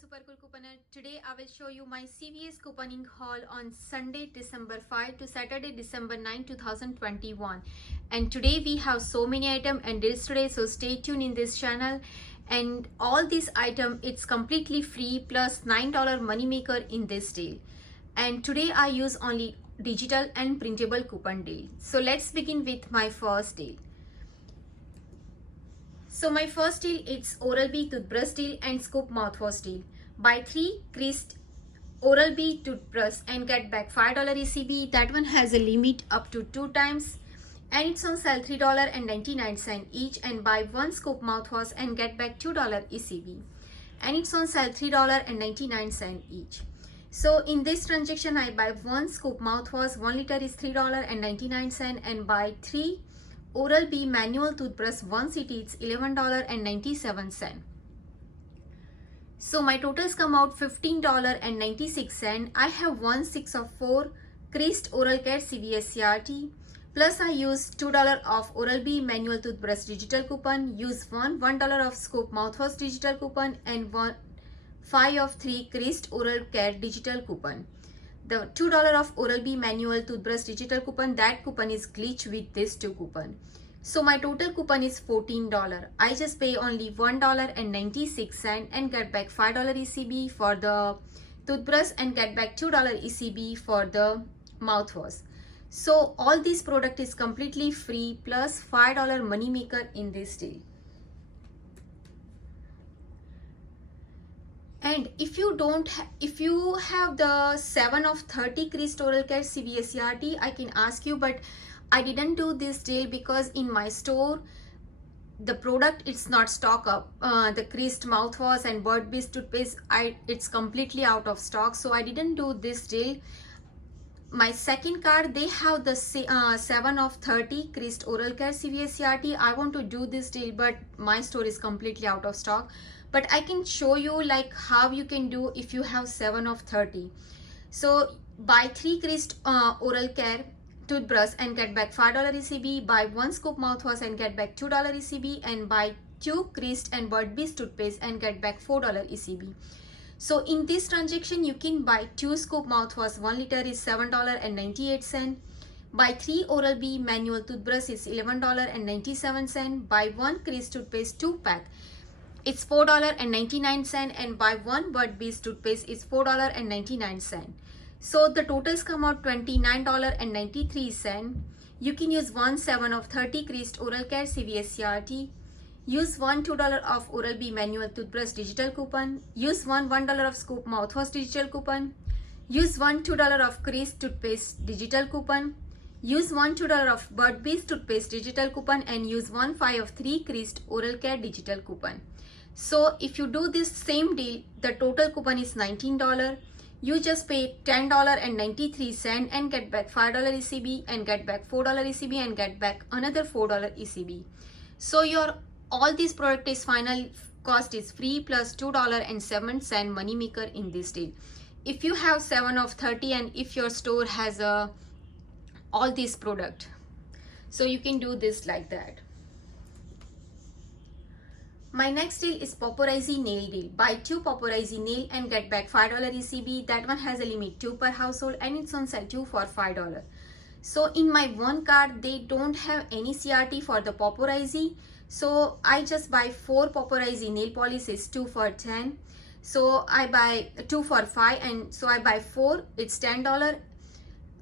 Super Cool Couponer. Today I will show you my CVS couponing haul on Sunday December 5 to Saturday December 9 2021. And today we have so many items and deals today, so stay tuned in this channel. And all these items it's completely free plus $9 money maker in this deal. And today I use only digital and printable coupon deal. So let's begin with my first deal. So my first deal, it's Oral-B toothbrush deal and Scoop mouthwash deal. Buy 3 creased Oral-B toothbrush and get back $5 ECB. That one has a limit up to 2 times. And it's on sale $3.99 each. And buy 1 Scoop mouthwash and get back $2 ECB. And it's on sale $3.99 each. So in this transaction, I buy 1 Scoop mouthwash, 1 liter is $3.99 and buy 3 Oral-B manual toothbrush 1 city, it's $11.97. So my totals come out $15.96. I have 1/6 of 4 creased oral care CVS CRT. Plus I use $2 of Oral-B manual toothbrush digital coupon. Use $1 of Scoop mouthwash digital coupon and 5 of 3 creased oral care digital coupon. The $2 of Oral-B manual toothbrush digital coupon, that coupon is glitch with this 2 coupon. So my total coupon is $14. I just pay only $1.96 and get back $5 ECB for the toothbrush and get back $2 ECB for the mouthwash. So all this product is completely free plus $5 money maker in this deal. And if you have the 7 of 30 creased oral care CVS CRT, I can ask you, but I didn't do this deal because in my store the product it's not stock up. The creased mouthwash and Bird Bees toothpaste, it's completely out of stock, so I didn't do this deal. My second card, they have the 7 of 30 creased oral care CVS CRT. I want to do this deal, but my store is completely out of stock. But I can show you like how you can do if you have 7 of 30. So buy 3 creased oral care toothbrush and get back $5 ECB. Buy 1 Scoop mouthwash and get back $2 ECB. And buy 2 creased and Bird Bees toothpaste and get back $4 ECB. So in this transaction, you can buy 2 Scoop mouthwash, 1 liter is $7.98. Buy 3 Oral-B manual toothbrush is $11.97. Buy 1 creased toothpaste 2 pack, it's $4.99, and buy 1 Bird Bees toothpaste is $4.99. So the totals come out $29.93. You can use 1/7 of 30 creased oral care CVS CRT. Use $2 of Oral-B manual toothbrush digital coupon. Use $1 of Scoop mouthwash digital coupon. Use $2 of creased toothpaste digital coupon. Use $2 of Bird Bees toothpaste digital coupon and use 1/5 of 3 creased oral care digital coupon. So if you do this same deal, the total coupon is $19. You just pay $10.93 and get back $5 ECB and get back $4 ECB and get back another $4 ECB. So your all this product is final cost is free plus $2.07 money maker in this deal. If you have 7 of 30 and if your store has all this product, so you can do this like that. My next deal is Paparazzi nail deal. Buy 2 Paparazzi nail and get back $5 ECB. That one has a limit 2 per household and it's on sale 2 for $5. So in my one card, they don't have any CRT for the Paparazzi. So I just buy 4 Paparazzi nail polishes, 2 for $10. So I buy 2 for $5 and so I buy 4, it's $10.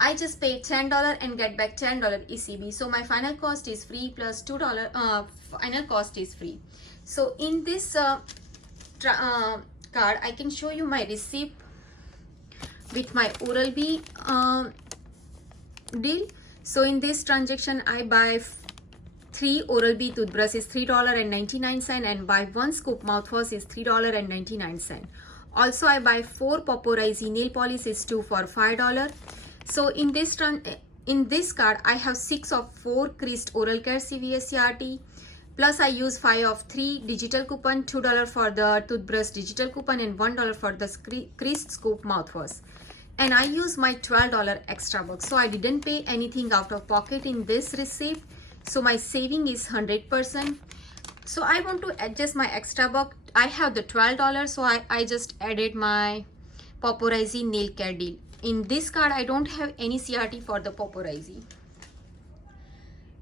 I just pay $10 and get back $10 ECB. So my final cost is free plus $2, final cost is free. So in this card, I can show you my receipt with my Oral-B deal. So in this transaction, I buy 3 Oral-B toothbrushes $3.99 and buy 1 Scoop mouthwash is $3.99. Also, I buy 4 Paparazzi nail polishes 2 for $5. So in this card, I have 6 of 4 creased oral care CVS CRT. Plus I use 5 of 3 digital coupon, $2 for the toothbrush digital coupon and $1 for the creased Scoop mouthwash. And I use my $12 extra bucks. So I didn't pay anything out of pocket in this receipt. So my saving is 100%. So I want to adjust my extra buck. I have the $12, so I just added my Paparazzi nail care deal. In this card, I don't have any CRT for the Paparazzi.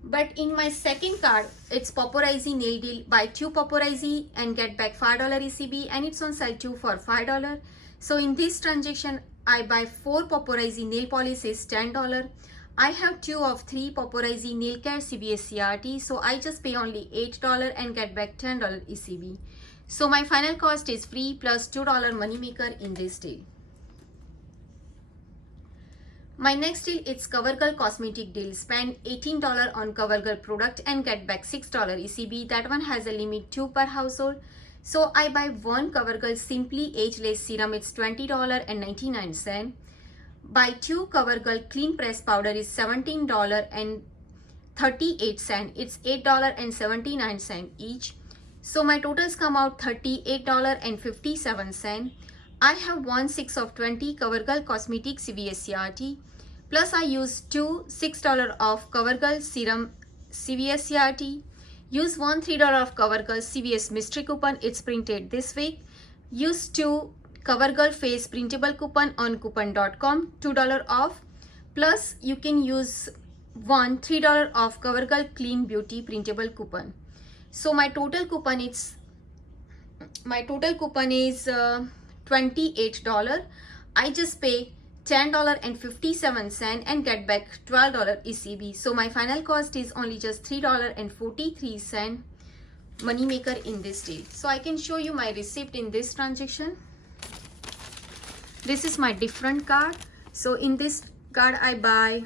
But in my second card, it's Paparazzi nail deal. Buy 2 Paparazzi and get back $5 ECB, and it's on sale 2 for $5. So in this transaction, I buy 4 Paparazzi nail polishes, $10. I have 2 of 3 Paparazzi nail care CVS CRT, so I just pay only $8 and get back $10 ECB. So my final cost is free plus $2 money maker in this deal. My next deal is CoverGirl cosmetic deal. Spend $18 on CoverGirl product and get back $6 ECB. That one has a limit 2 per household. So I buy 1 CoverGirl Simply Ageless Serum. It's $20.99. Buy 2 CoverGirl Clean Press Powder is $17.38. It's $8.79 each. So my totals come out $38.57. I have 1 6 of 20 CoverGirl Cosmetic CVS CRT. Plus I use 2 $6 of CoverGirl Serum CVS CRT. Use 1 $3 of CoverGirl CVS Mystery coupon. It's printed this week. Use 2 CoverGirl Face printable coupon on coupon.com, $2 off. Plus you can use 1 $3 of CoverGirl Clean Beauty printable coupon. So my total coupon is $28. I just pay $10.57 and get back $12 ECB. So my final cost is only just $3.43 money maker in this deal. So I can show you my receipt in this transaction. This is my different card. So in this card I buy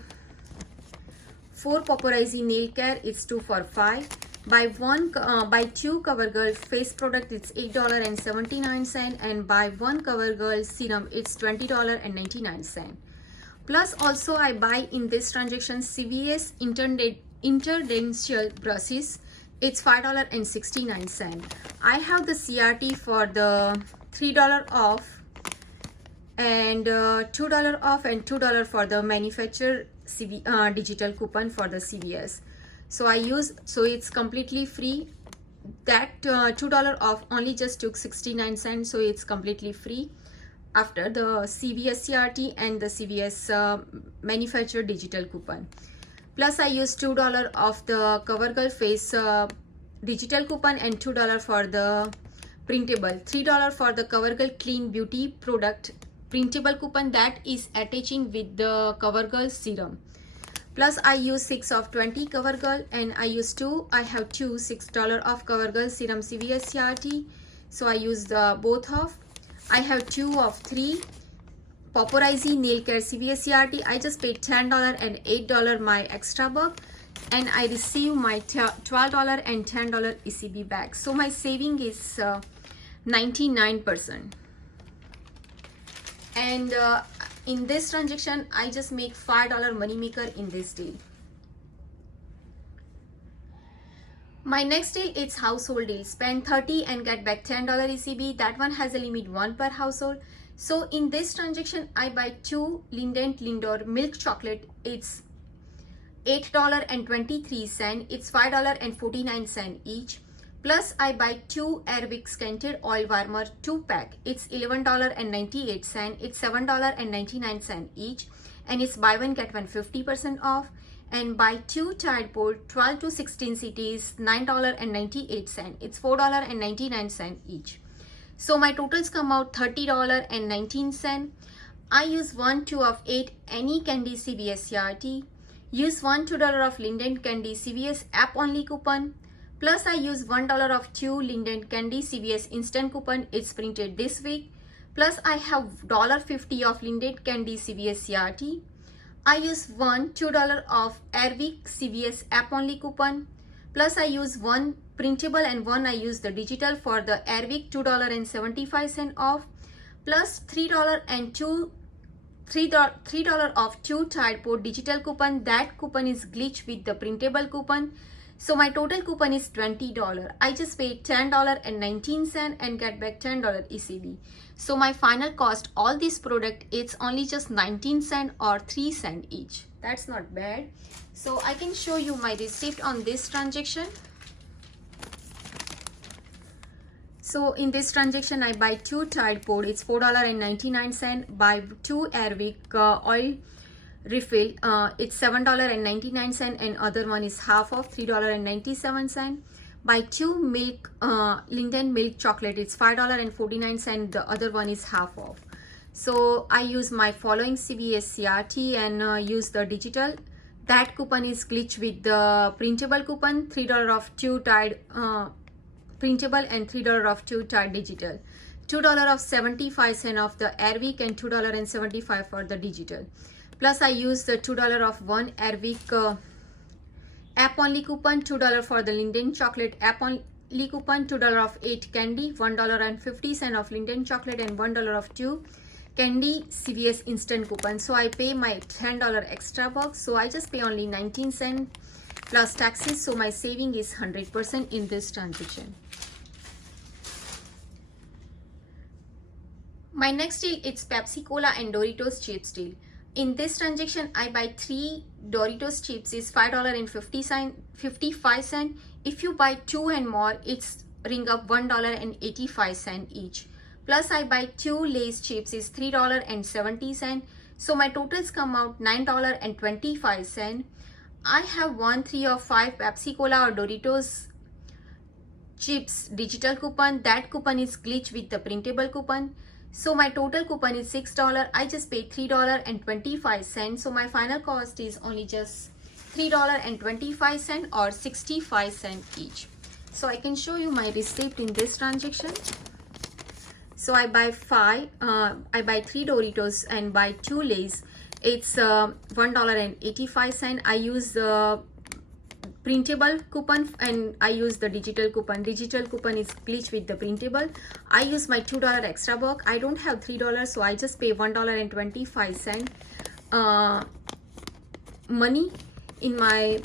4 Paparazzi nail care. It's 2 for $5. Buy 2 CoverGirl face product, it's $8.79, and buy 1 CoverGirl serum, it's $20.99. Plus also I buy in this transaction CVS interdential brushes, it's $5.69. I have the CRT for the $3 off and $2 off and $2 for the manufacturer digital coupon for the CVS. So it's completely free. That $2 off only just took 69 cents, so it's completely free after the CVS CRT and the CVS manufacturer digital coupon. Plus I use $2 of the CoverGirl face digital coupon and $2 for the printable, $3 for the CoverGirl Clean Beauty product printable coupon that is attaching with the CoverGirl serum. Plus I use 6 of 20 CoverGirl and I have two $6 of CoverGirl serum CVS CRT. So I use the both of. I have 2 of 3 Paparazzi nail care CVS CRT. I just paid $10 and $8 my extra buck, and I receive my $12 and $10 ECB back. So my saving is 99%. And in this transaction, I just make $5 money maker in this deal. My next deal is household deal. Spend $30 and get back $10 ECB. That one has a limit 1 per household. So in this transaction, I buy 2 Lindt Lindor milk chocolate. It's $8.23. It's $5.49 each. Plus I buy 2 Airwick scented oil warmer 2 pack. It's $11.98. It's $7.99 each, and it's buy one get one 50% off. And buy 2 Tide Pod 12 to 16 cities, $9.98. It's $4.99 each. So my totals come out $30.19. I use 1 2 of 8 any candy CVS CRT. Use $2 of Lindt candy CVS app only coupon. Plus I use $1 of 2 Lindt candy CVS instant coupon. It's printed this week. Plus I have $1.50 of Lindt candy CVS CRT. I use $2 of Airwick CVS app only coupon. Plus I use 1 printable and 1 I use the digital for the Airwick $2.75 off. Plus $3 and $3 off 2 Tide Pod digital coupon. That coupon is glitch with the printable coupon. So my total coupon is $20. I just paid $10.19 and get back $10 ECB. So my final cost, all this product, it's only just 19 cents or 3 cents each. That's not bad. So I can show you my receipt on this transaction. So in this transaction, I buy 2 Tide Pod. It's $4.99. Buy 2 Airwick oil refill. It's $7.99, and other one is half off, $3.97. Buy 2 milk Linden milk chocolate. It's $5.49. The other one is half off. So I use my following CVS CRT and use the digital. That coupon is glitch with the printable coupon. $3 off 2 Tide printable and $3 off 2 Tide digital. $2 off 75 cents off the Airwick and $2.75 for the digital. Plus I use the $2 off 1 Airwick app only coupon, $2 for the Linden chocolate app only coupon, $2 off 8 candy, $1.50 off Linden chocolate, and $1 off 2 candy CVS instant coupon. So I pay my $10 extra box. So I just pay only 19 cents plus taxes. So my saving is 100% in this transaction. My next deal is Pepsi Cola and Doritos chips deal. In this transaction, I buy 3 Doritos chips is $5.55. If you buy 2 and more, it's ring up $1.85 each. Plus I buy 2 Lay's chips is $3.70. So my totals come out $9.25. I have 1, 3 or 5 Pepsi Cola or Doritos chips digital coupon. That coupon is glitch with the printable coupon. So my total coupon is $6. I just paid $3.25. So my final cost is only just $3.25 or 65 cents each. So I can show you my receipt in this transaction. So I buy 3 Doritos and buy 2 Lay's. It's $1.85. I use the printable coupon and I use the digital coupon. Digital coupon is glitch with the printable. I use my $2 extra buck. I don't have $3, so I just pay $1.25 money in my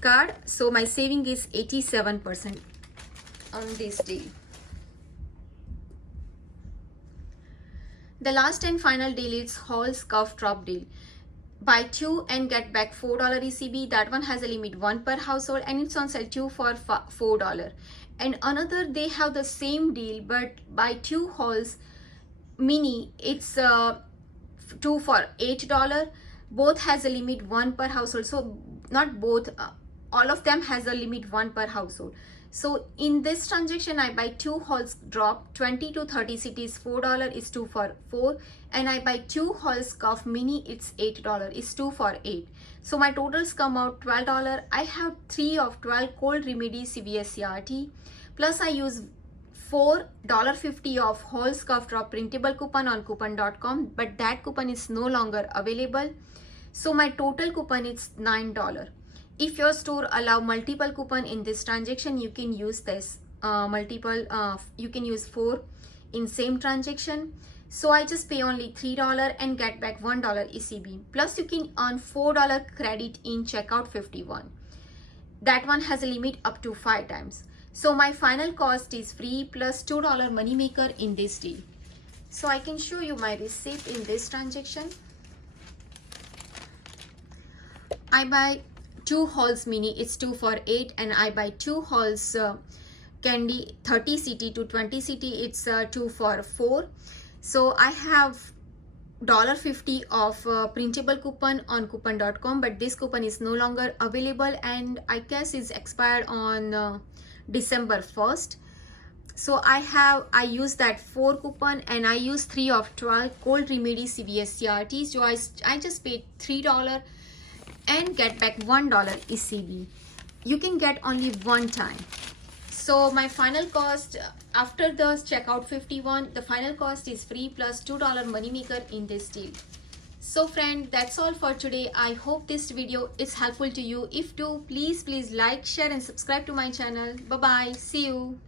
card. So my saving is 87% on this deal. The last and final deal is Halls Cough Drop deal. Buy 2 and get back $4 ECB. That one has a limit 1 per household and it's on sale 2 for $4. And another, they have the same deal, but buy 2 Halls mini, it's 2 for $8. Both has a limit 1 per household. So not both, all of them has a limit 1 per household. So in this transaction, I buy 2 Halls drop 20 to 30 cities, $4 is 2 for 4, and I buy 2 Halls Cough mini, it's $8, is 2 for 8. So my totals come out $12. I have 3 of 12 cold remedy CVS CRT, plus I use $4.50 of Halls Cough drop printable coupon on coupon.com, but that coupon is no longer available. So my total coupon is $9. If your store allow multiple coupon in this transaction, you can use this you can use 4 in same transaction. So I just pay only $3 and get back $1 ECB. Plus you can earn $4 credit in checkout 51. That one has a limit up to 5 times. So my final cost is free plus $2 money maker in this deal. So I can show you my receipt in this transaction. I buy 2 Halls mini, it's 2 for 8, and I buy 2 Halls candy 30 CT to 20 CT, it's 2 for 4. So I have $1.50 of printable coupon on coupon.com, but this coupon is no longer available and I guess it's expired on December 1st. So I use that 4 coupon and I use 3 of 12 cold remedy CVS CRT. So I just paid $3 and get back $1 ECB. You can get only one time. So my final cost after the checkout 51, the final cost is free plus $2 money maker in this deal. So friend, that's all for today. I hope this video is helpful to you. If do, please like, share and subscribe to my channel. Bye bye. See you.